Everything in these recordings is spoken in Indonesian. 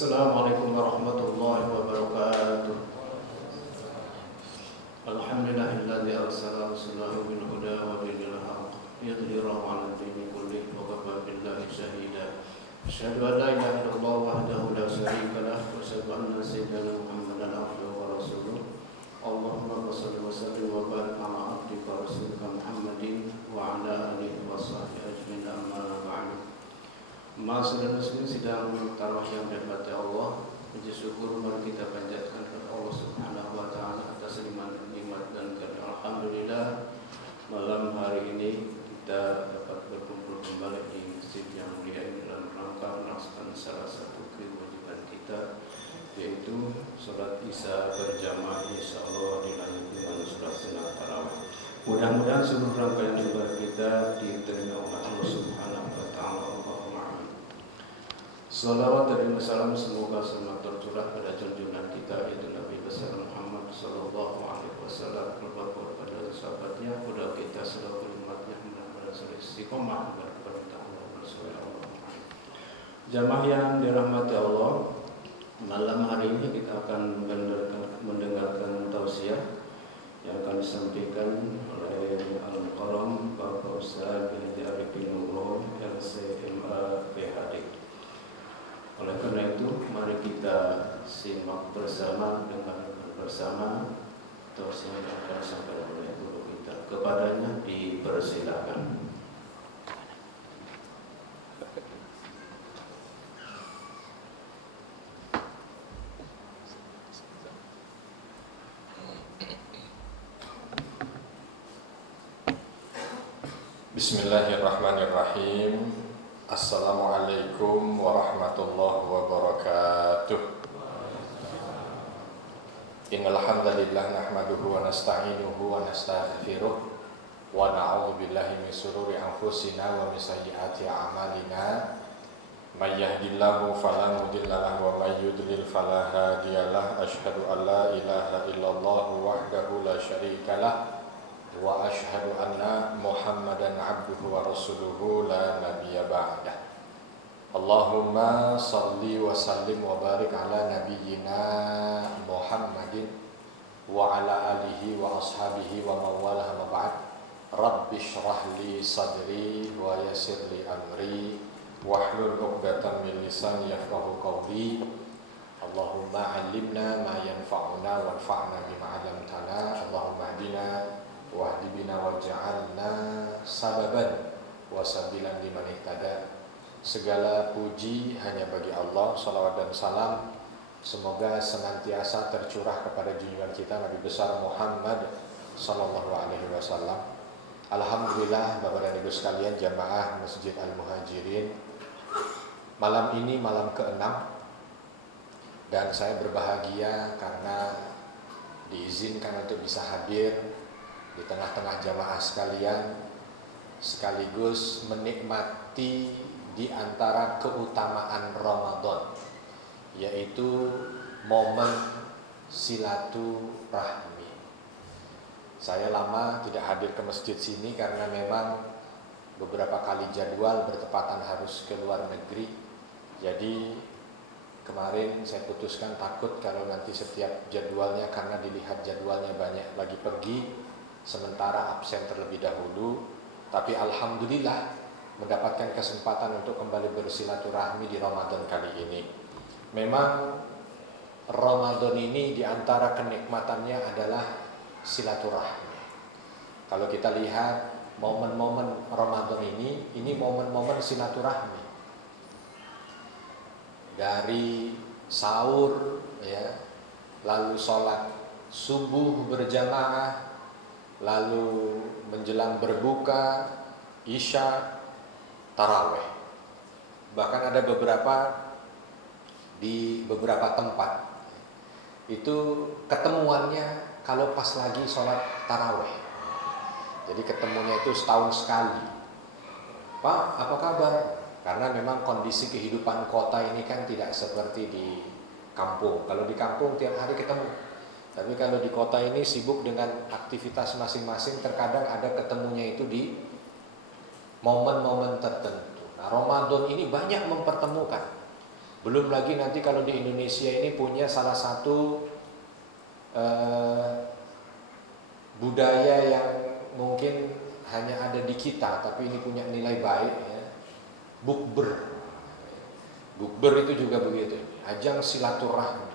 Assalamualaikum warahmatullahi wabarakatuh. Alhamdulillahilladzi arsala rasulahu bil huda wa dinil haqq liyudhhirahu 'ala ad-dini kullih wa kafa billahi shahida. Asyhadu an la ilaha illallah wahdahu la syarika lah wa asyhadu anna sayyidana Muhammadan abduhu wa rasuluh. Allahumma shalli wa sallim wa barik 'ala abdika wa rasulika Muhammadin wa 'ala alihi wa sahbihi ajmain, amma ba'du. Masyaallah muslimin sidang tarawih yang dirahmati Allah, puji syukur mari kita panjatkan kepada Allah Subhanahu wa taala atas nikmat dan karunia. Alhamdulillah malam hari ini kita dapat berkumpul kembali di masjid yang mulia ini dalam rangka melaksanakan salah satu kewajiban kita, yaitu salat Isya berjamaah, insyaallah dilanjutkan dengan salat sunat tarawih. Mudah-mudahan seluruh rangkaian ibadah kita diterima oleh Allah Subhanahu wa taala. Salawat dan salam semoga selalu tercurah pada junjungan kita yaitu Nabi besar Muhammad sallallahu alaihi wasallam, kepada sahabatnya, kepada kita seluruh umatnya, mudah-mudahan selalu istiqomah kepada Allah Subhanahu. Jamaah yang dirahmati Allah, malam hari ini kita akan mendengarkan tausiah yang akan disampaikan oleh Al-Qalam Bapak Ustaz Haji Arifin Nugroho LCMA PhD. Oleh karena itu, mari kita simak bersama, dengarkan bersama tausiah yang akan disampaikan oleh guru kita. Kepadanya dipersilakan. Bismillahirrahmanirrahim. Assalamualaikum warahmatullahi wabarakatuh. Innal hamdalillah nahmaduhu wa nasta'inuhu wa nastaghfiruh wa na'udzu billahi min shururi anfusina wa min sayyiati a'malina. May yahdihillahu fala mudilla lahu wa may yudlil fala hadiyalah. Asyhadu an la ilaha illallah wahdahu la syarika lah wa asyhadu anna Muhammadan abduhu wa rasuluhu la nabiyya ba'dah. Allahumma salli wa sallim wa barik ala nabiyyina Muhammadin wa ala alihi wa ashabihi wa mawalah ma ba'd. Rabbi shrah li sadri wa yassir li amri wahlul 'uqdatam min lisani yafqahu qawli. Allahumma 'allimna ma yanfa'una wanfa'na bima 'allamtana. Allahumma hdina wahdi bina waj'alna sababan wasabilan liman ihtada. Segala puji hanya bagi Allah, salawat dan salam semoga senantiasa tercurah kepada junjungan kita Nabi besar Muhammad sallallahu alaihi wasallam. Alhamdulillah Bapak dan Ibu sekalian jamaah Masjid Al-Muhajirin, malam ini malam ke-6 dan saya berbahagia karena diizinkan untuk bisa hadir di tengah-tengah jamaah sekalian, sekaligus menikmati di antara keutamaan Ramadan, yaitu momen silaturahmi. Saya lama tidak hadir ke masjid sini karena memang beberapa kali jadwal bertepatan harus ke luar negeri. Jadi kemarin saya putuskan takut kalau nanti setiap jadwalnya, karena dilihat jadwalnya banyak lagi pergi, sementara absen terlebih dahulu. Tapi alhamdulillah mendapatkan kesempatan untuk kembali bersilaturahmi di Ramadan kali ini. Memang Ramadan ini diantara kenikmatannya adalah silaturahmi. Kalau kita lihat momen-momen Ramadan ini momen-momen silaturahmi. Dari sahur ya, lalu sholat subuh berjamaah, lalu menjelang berbuka, isya, taraweh. Bahkan ada di beberapa tempat itu ketemuannya kalau pas lagi sholat taraweh. Jadi ketemunya itu setahun sekali. Pak, apa kabar? Karena memang kondisi kehidupan kota ini kan tidak seperti di kampung. Kalau di kampung tiap hari ketemu. Tapi kalau di kota ini sibuk dengan aktivitas masing-masing, terkadang ada ketemunya itu di momen-momen tertentu. Nah, Ramadan ini banyak mempertemukan Belum lagi nanti kalau di Indonesia ini punya salah satu budaya yang mungkin hanya ada di kita, tapi ini punya nilai baik ya. Bukber. Bukber itu juga begitu, ajang silaturahmi.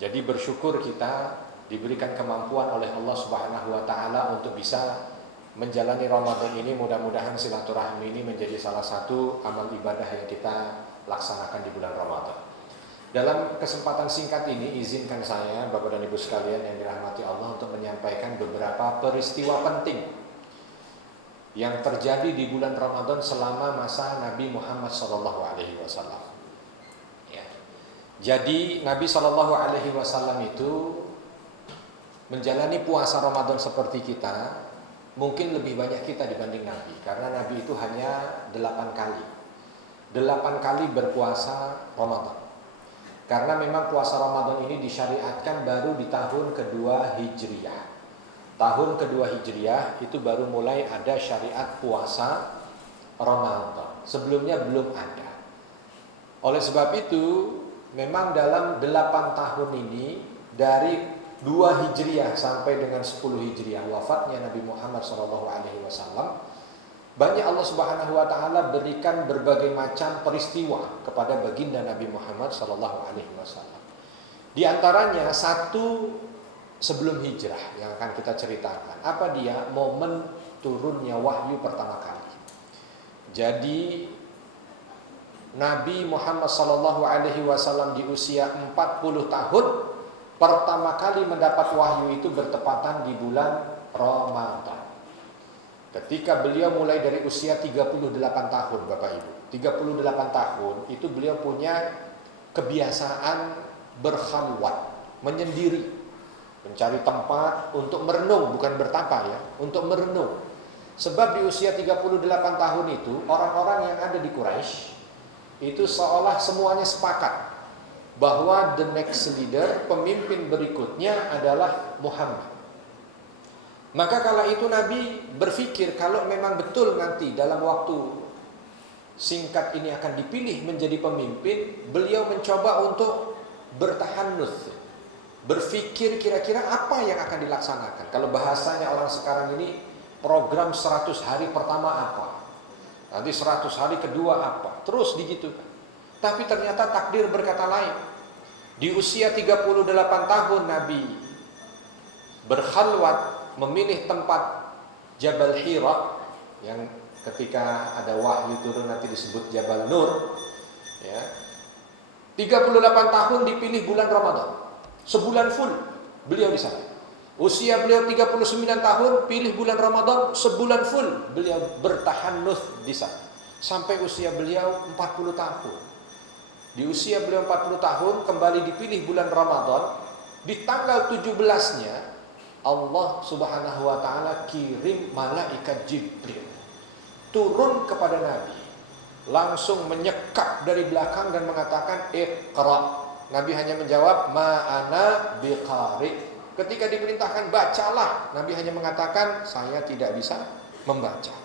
Jadi bersyukur kita diberikan kemampuan oleh Allah Subhanahu wa taala untuk bisa menjalani Ramadan ini. Mudah-mudahan silaturahmi ini menjadi salah satu amal ibadah yang kita laksanakan di bulan Ramadan. Dalam kesempatan singkat ini, izinkan saya Bapak dan Ibu sekalian yang dirahmati Allah untuk menyampaikan beberapa peristiwa penting yang terjadi di bulan Ramadan selama masa Nabi Muhammad SAW. Ya. Jadi Nabi SAW itu menjalani puasa Ramadan seperti kita, mungkin lebih banyak kita dibanding Nabi, karena Nabi itu hanya 8 kali. 8 kali berpuasa Ramadan. Karena memang puasa Ramadan ini disyariatkan baru di tahun kedua Hijriah. Tahun kedua Hijriah itu baru mulai ada syariat puasa Ramadan. Sebelumnya belum ada. Oleh sebab itu, memang dalam 8 tahun ini, dari 2 Hijriah sampai dengan 10 Hijriah wafatnya Nabi Muhammad SAW, banyak Allah Subhanahu wa taala berikan berbagai macam peristiwa kepada baginda Nabi Muhammad SAW. Di antaranya satu sebelum hijrah yang akan kita ceritakan. Apa dia? Momen turunnya wahyu pertama kali. Jadi Nabi Muhammad SAW di usia 40 tahun pertama kali mendapat wahyu itu bertepatan di bulan Ramadan. Ketika beliau mulai dari usia 38 tahun, Bapak Ibu. 38 tahun itu beliau punya kebiasaan berkhalwat, menyendiri, mencari tempat untuk merenung, bukan bertapa ya, untuk merenung. Sebab di usia 38 tahun itu, orang-orang yang ada di Quraisy itu seolah semuanya sepakat bahwa the next leader, pemimpin berikutnya adalah Muhammad. Maka kala itu Nabi berpikir kalau memang betul nanti dalam waktu singkat ini akan dipilih menjadi pemimpin, beliau mencoba untuk bertahannuts, berpikir kira-kira apa yang akan dilaksanakan. Kalau bahasanya orang sekarang ini, program 100 hari pertama apa, nanti 100 hari kedua apa, terus begitu. Tapi ternyata takdir berkata lain. Di usia 38 tahun Nabi berkhalwat, memilih tempat Jabal Hira yang ketika ada wahyu turun nanti disebut Jabal Nur ya. 38 tahun dipilih bulan Ramadan. Sebulan full beliau di sana. Usia beliau 39 tahun, pilih bulan Ramadan, sebulan full beliau bertahannuts di sana. Sampai usia beliau 40 tahun. Di usia beliau 40 tahun kembali dipilih bulan Ramadan. Di tanggal 17-nya Allah Subhanahu wa taala kirim malaikat Jibril turun kepada Nabi, langsung menyekap dari belakang dan mengatakan Iqra. Nabi hanya menjawab ma ana biqari. Ketika diperintahkan bacalah, Nabi hanya mengatakan saya tidak bisa membaca.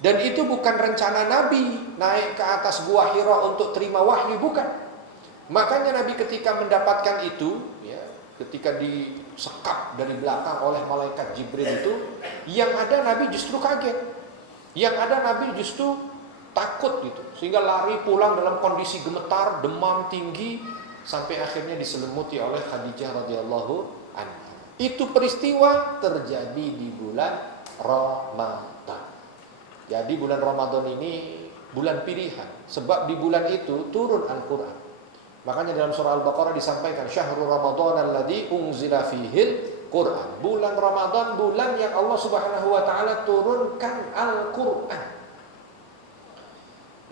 Dan itu bukan rencana Nabi naik ke atas Gua Hira untuk terima wahyu, bukan. Makanya Nabi ketika mendapatkan itu ya, ketika disekap dari belakang oleh malaikat Jibril itu, yang ada Nabi justru kaget, yang ada Nabi justru takut gitu, sehingga lari pulang dalam kondisi gemetar, demam tinggi, sampai akhirnya diselimuti oleh Khadijah radhiyallahu anha. Itu peristiwa terjadi di bulan Ramadan. Jadi bulan Ramadan ini bulan pilihan, sebab di bulan itu turun Al-Quran. Makanya dalam surah Al-Baqarah disampaikan syahrul Ramadan alladzi unzila fihil Quran. Bulan Ramadan, bulan yang Allah Subhanahu wa taala turunkan Al-Quran.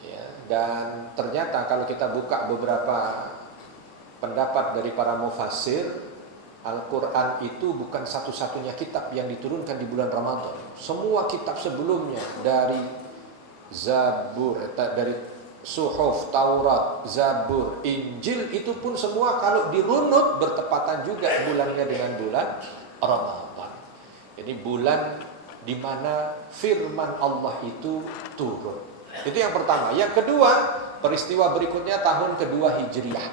Ya, dan ternyata kalau kita buka beberapa pendapat dari para mufassir, Al-Quran itu bukan satu-satunya kitab yang diturunkan di bulan Ramadan. Semua kitab sebelumnya, dari Zabur, dari Suhuf, Taurat, Zabur, Injil, itu pun semua kalau dirunut bertepatan juga bulannya dengan bulan Ramadan. Jadi bulan di mana firman Allah itu turun. Itu yang pertama. Yang kedua, peristiwa berikutnya tahun kedua Hijriah.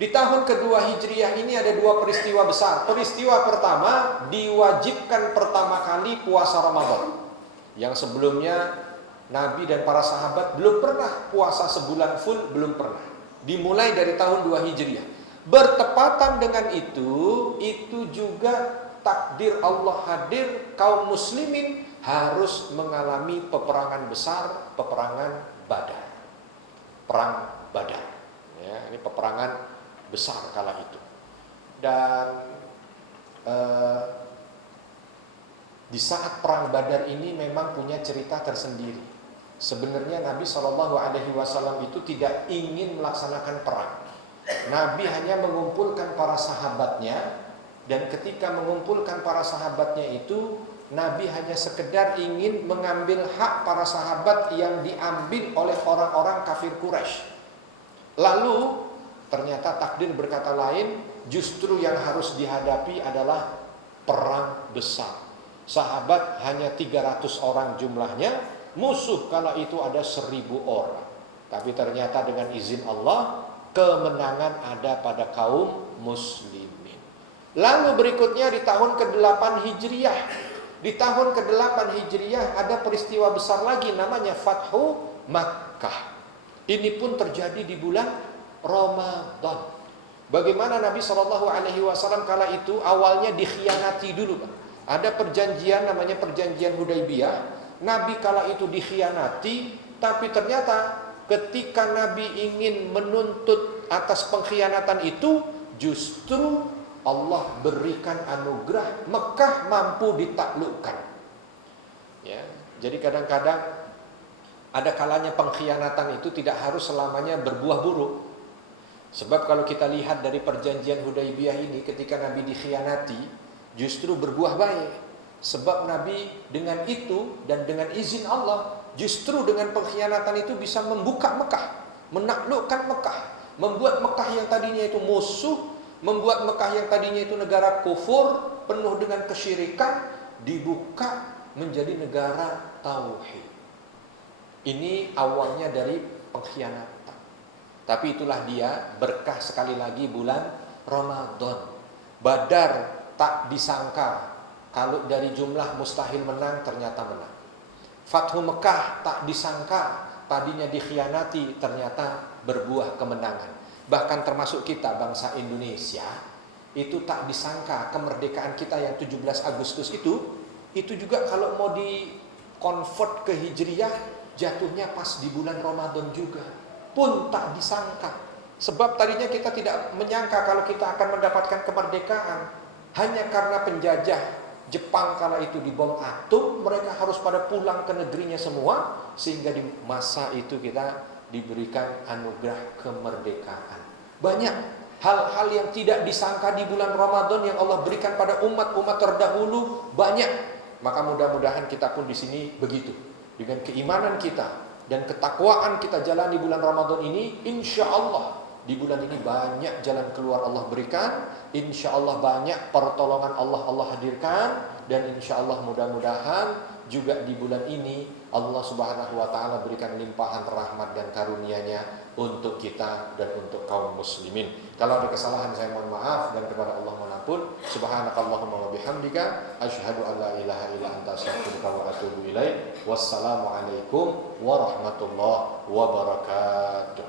Di tahun kedua Hijriah ini ada dua peristiwa besar. Peristiwa pertama, diwajibkan pertama kali puasa Ramadan. Yang sebelumnya Nabi dan para sahabat belum pernah puasa sebulan full, belum pernah. Dimulai dari tahun 2 Hijriah. Bertepatan dengan itu juga takdir Allah hadir, kaum muslimin harus mengalami peperangan besar, peperangan Badar. Perang Badar. Ya, ini peperangan besar kala itu. Dan di saat perang Badar ini memang punya cerita tersendiri. Sebenarnya Nabi SAW itu tidak ingin melaksanakan perang. Nabi hanya mengumpulkan para sahabatnya, dan ketika mengumpulkan para sahabatnya itu, Nabi hanya sekedar ingin mengambil hak para sahabat yang diambil oleh orang-orang kafir Quraisy. Lalu ternyata takdir berkata lain, justru yang harus dihadapi adalah perang besar. Sahabat hanya 300 orang jumlahnya, musuh kala itu ada 1000 orang. Tapi ternyata dengan izin Allah, kemenangan ada pada kaum muslimin. Lalu berikutnya di tahun ke-8 Hijriah. Di tahun ke-8 Hijriah ada peristiwa besar lagi namanya Fathu Makkah. Ini pun terjadi di bulan Ramadan. Bagaimana Nabi SAW kala itu awalnya dikhianati dulu, Pak. Ada perjanjian namanya perjanjian Hudaybiyah. Nabi kala itu dikhianati, tapi ternyata ketika Nabi ingin menuntut atas pengkhianatan itu, justru Allah berikan anugerah, Mekah mampu ditaklukkan. Ya, jadi kadang-kadang ada kalanya pengkhianatan itu tidak harus selamanya berbuah buruk. Sebab kalau kita lihat dari perjanjian Hudaybiyah ini, ketika Nabi dikhianati, justru berbuah baik. Sebab Nabi dengan itu dan dengan izin Allah, justru dengan pengkhianatan itu bisa membuka Mekah, menaklukkan Mekah, membuat Mekah yang tadinya itu musuh, membuat Mekah yang tadinya itu negara kufur, penuh dengan kesyirikan, dibuka menjadi negara tauhid. Ini awalnya dari pengkhianatan. Tapi itulah dia berkah sekali lagi bulan Ramadan. Badar tak disangka, kalau dari jumlah mustahil menang, ternyata menang. Fathu Mekah tak disangka, tadinya dikhianati, ternyata berbuah kemenangan. Bahkan termasuk kita bangsa Indonesia, itu tak disangka kemerdekaan kita yang 17 Agustus itu juga kalau mau di convert ke Hijriah, jatuhnya pas di bulan Ramadan juga. Pun tak disangka. Sebab tadinya kita tidak menyangka kalau kita akan mendapatkan kemerdekaan. Hanya karena penjajah Jepang kala itu dibom atom, mereka harus pada pulang ke negerinya semua, sehingga di masa itu kita diberikan anugerah kemerdekaan. Banyak hal-hal yang tidak disangka di bulan Ramadan yang Allah berikan pada umat-umat terdahulu, banyak. Maka mudah-mudahan kita pun di sini begitu. Dengan keimanan kita dan ketakwaan kita jalani bulan Ramadan ini, insya Allah di bulan ini banyak jalan keluar Allah berikan, insya Allah banyak pertolongan Allah hadirkan, dan insya Allah mudah-mudahan juga di bulan ini Allah Subhanahu wa Ta'ala berikan limpahan rahmat dan karunia-Nya untuk kita dan untuk kaum muslimin. Kalau ada kesalahan saya mohon maaf, dan kepada Allah mohon ampun. Subhanakallahumma wa bihamdika asyhadu an la ilaha illa anta astaghfiruka wa atubu ilaik. Wassalamualaikum warahmatullahi wabarakatuh.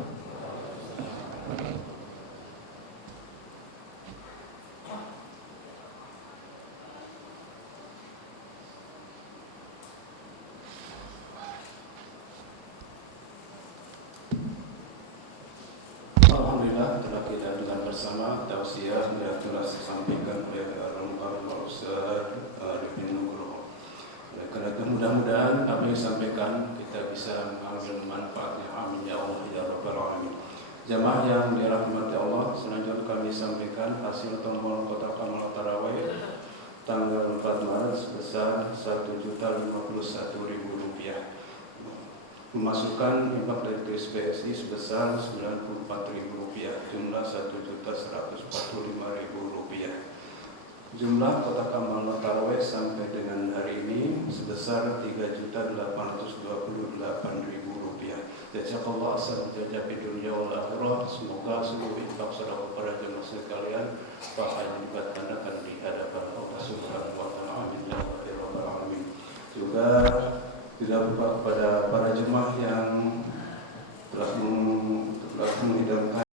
Alhamdulillah telah kita dengar bersama tausiah yang telah disampaikan oleh Al-Mukarram Ustaz Arifin Nugroho. Oleh karena itu mudah-mudahan apa yang disampaikan kita bisa mengambil manfaatnya. Amin ya Allah ya Rabbal Alamin. Jamaah yang dirahmati Allah, selanjutnya kami sampaikan hasil tombol kotak amal tarawih tanggal 4 Maret sebesar Rp1.051.000. Memasukkan infak dari PSI sebesar Rp94.000, jumlah Rp1.145.000. Jumlah kotak amal tarawih sampai dengan hari ini sebesar Rp3.828.000. Jazakallahu khairan jazaa fid dunya wal akhirah. Semoga seluruh infak sedekah para jemaah sekalian pahala diberikan di hadapan Allah Subhanahu wa taala. Amin ya rabbal alamin. Juga tidak lupa kepada para jemaah yang telah menghidangkan